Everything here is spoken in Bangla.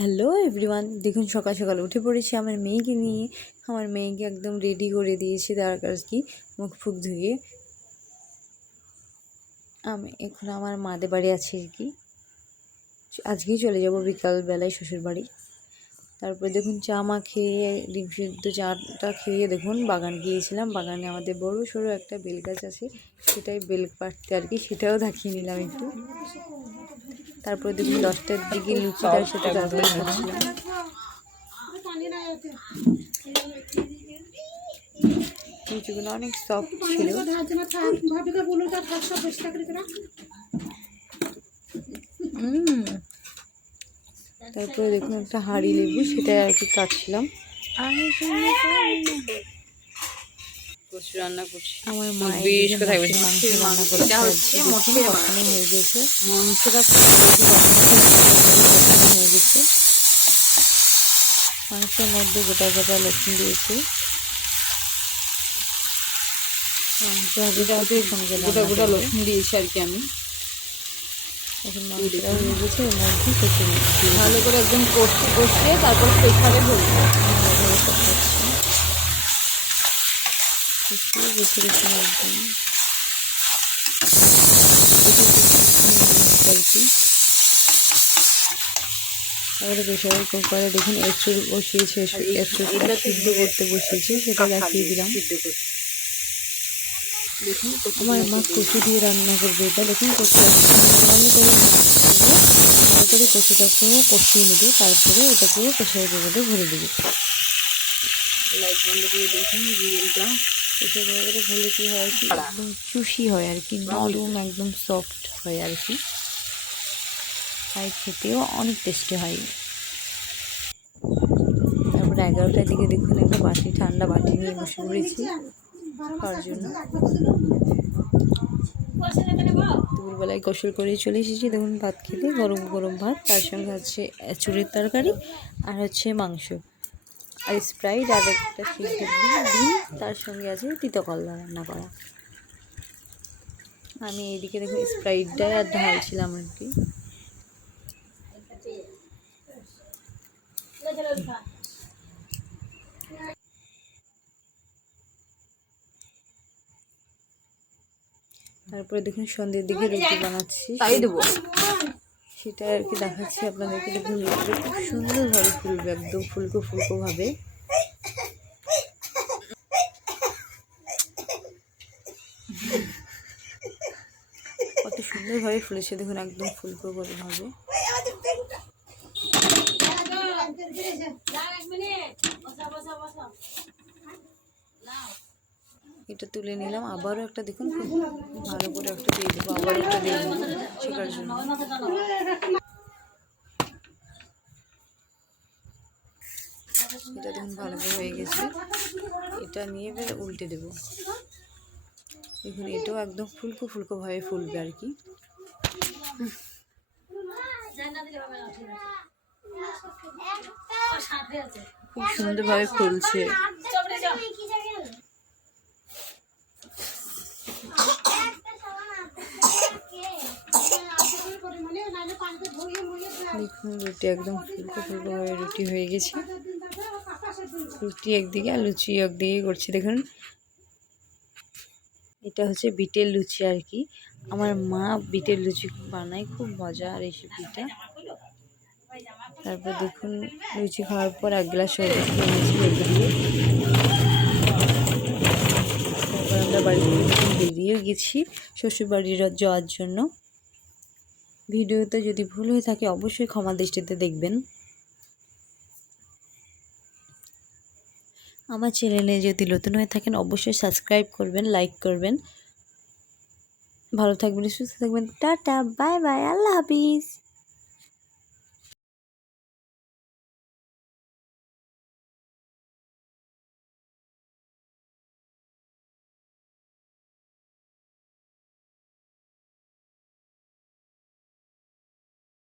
হ্যালো এভরিওয়ান, দেখুন সকাল সকাল উঠে পড়েছি আমার মেয়েকে নিয়ে। আমার মেয়েকে একদম রেডি করে দিয়েছি, তার কাছ কি মুখ ফুক ধুয়ে আমি এখন আমার মাদের বাড়ি আছি আর কি। আজকেই চলে যাব বিকালবেলায় শ্বশুর বাড়ি। তারপরে দেখুন চা মা খেয়ে ডিম সিদ্ধ চাটা খেয়ে দেখুন বাগান গিয়েছিলাম। বাগানে আমাদের বড় সড়ো একটা বেল গাছ আছে, সেটাই বেল পাড়তে আর কি, সেটাও দেখিয়ে নিলাম একটু। তারপরে দেখুন 10টার দিকে লুচি তার সাথে তরকারি খাচ্ছিলাম। লুচিগুলো অনেক সফট ছিল। তারপরে দেখুন একটা হাঁড়ি লেবু, সেটাই আর কি কাটছিলাম। রান্না করছি আমার মা বেশ কথা মাংস রান্না করতে হয়ে গেছে। মাংসটা হয়ে গেছে। মাংসের মধ্যে গোটা গোটা রসুন দিয়েছি। মাংস সঙ্গে গোটা গোটা রসুন দিয়েছি আর কি। আমি এখন মাংসটা হয়ে গেছে, এর মধ্যে কষে নিচ্ছি ভালো করে একদম কষিয়ে তারপর প্রেসারে ভরবো। বেশি বেশি একদম তারপরে প্রেশারের কুকারে দেখুন এঁচুড় বসিয়েছে, এঁচুড়টা সিদ্ধ করতে বসিয়েছি, সেটা দেখিয়ে দিলাম। দেখুন আমার মা কচু দিয়ে রান্না করবে, এটা দেখুন কচু ভালো করে ভালো করে কচুটাকেও কষিয়ে নেবে, তারপরে ওটাকেও প্রেশারের কুকারে ভরে দেবে। লাইট বন্ধ করে দেখুন রিয়েলটা প্রেশার কুকারে ভরলে কী হয় কি একদম চুষি হয় আর কি, নরম একদম সফট হয় আর কি, তাই খেতেও অনেক টেস্টি হয়। তারপরে 11টার দিকে দেখুন একটা বাটি, ঠান্ডা বাটি নিয়ে বসে পড়েছি খাওয়ার জন্য। দুপুরবেলায় গোসল করে চলে এসেছি দেখুন ভাত খেতে, গরম গরম ভাত, তার সঙ্গে হচ্ছে এঁচুড়ের তরকারি আর হচ্ছে মাংস আর স্প্রাইট আর একটা সিদ্ধ ডিম, তার সঙ্গে আছে তিতা করলা রান্না করা। আমি এইদিকে দেখুন স্প্রাইটটাই আর ঢালছিলাম আর কি। তারপরে দেখুন সন্ধ্যের দিকে রুটি বানাচ্ছি, তাই দেবো সেটা আর কি দেখাচ্ছি আপনাদেরকে। দেখুন রুটিটা খুব সুন্দরভাবে ফুলবে, একদম ফুলকো ফুলকো ভাবে। কত সুন্দরভাবে ফুলেছে দেখুন, একদম ফুলকো করে ভাবে। এটা তুলে নিলাম, আবারও একটা দেখুন খুব ভালো করে একটা দিয়ে দেবো, আবার একটা দিয়ে দেবো শেখার জন্য। এটা দেখুন ভালো করে হয়ে গেছে, এটা নিয়ে এবার উল্টে দেবো। দেখুন এটাও একদম ফুলকো ফুলকো ভাবে ফুলবে আর কি। খুব সুন্দরভাবে ফুলছে। দেখুন রুটি একদম ফুলকো ফুলকো ভাবে রুটি হয়ে গেছে। রুটি একদিকে আর লুচি একদিকে করছি দেখুন। এটা হচ্ছে বিটের লুচি আর কি, আমার মা বিটের লুচি বানায়, খুব মজা রেসিপিটা। তারপর দেখুন লুচি খাওয়ার পর 1 গ্লাস শরবত খেয়ে নিয়েছি লেবু দিয়ে। তারপর আমরা বাড়ি থেকে বেরিয়ে গেছি শ্বশুরবাড়ি যাওয়ার জন্য। ভিডিওতে যদি ভুল হয়ে থাকে অবশ্যই ক্ষমা দৃষ্টিতে দেখবেন। আমার চ্যানেলে যদি নতুন হয়ে থাকেন অবশ্যই সাবস্ক্রাইব করবেন, লাইক করবেন। ভালো থাকবেন, সুস্থ থাকবেন, টাটা, বাই বাই, আল্লাহ হাফিজ।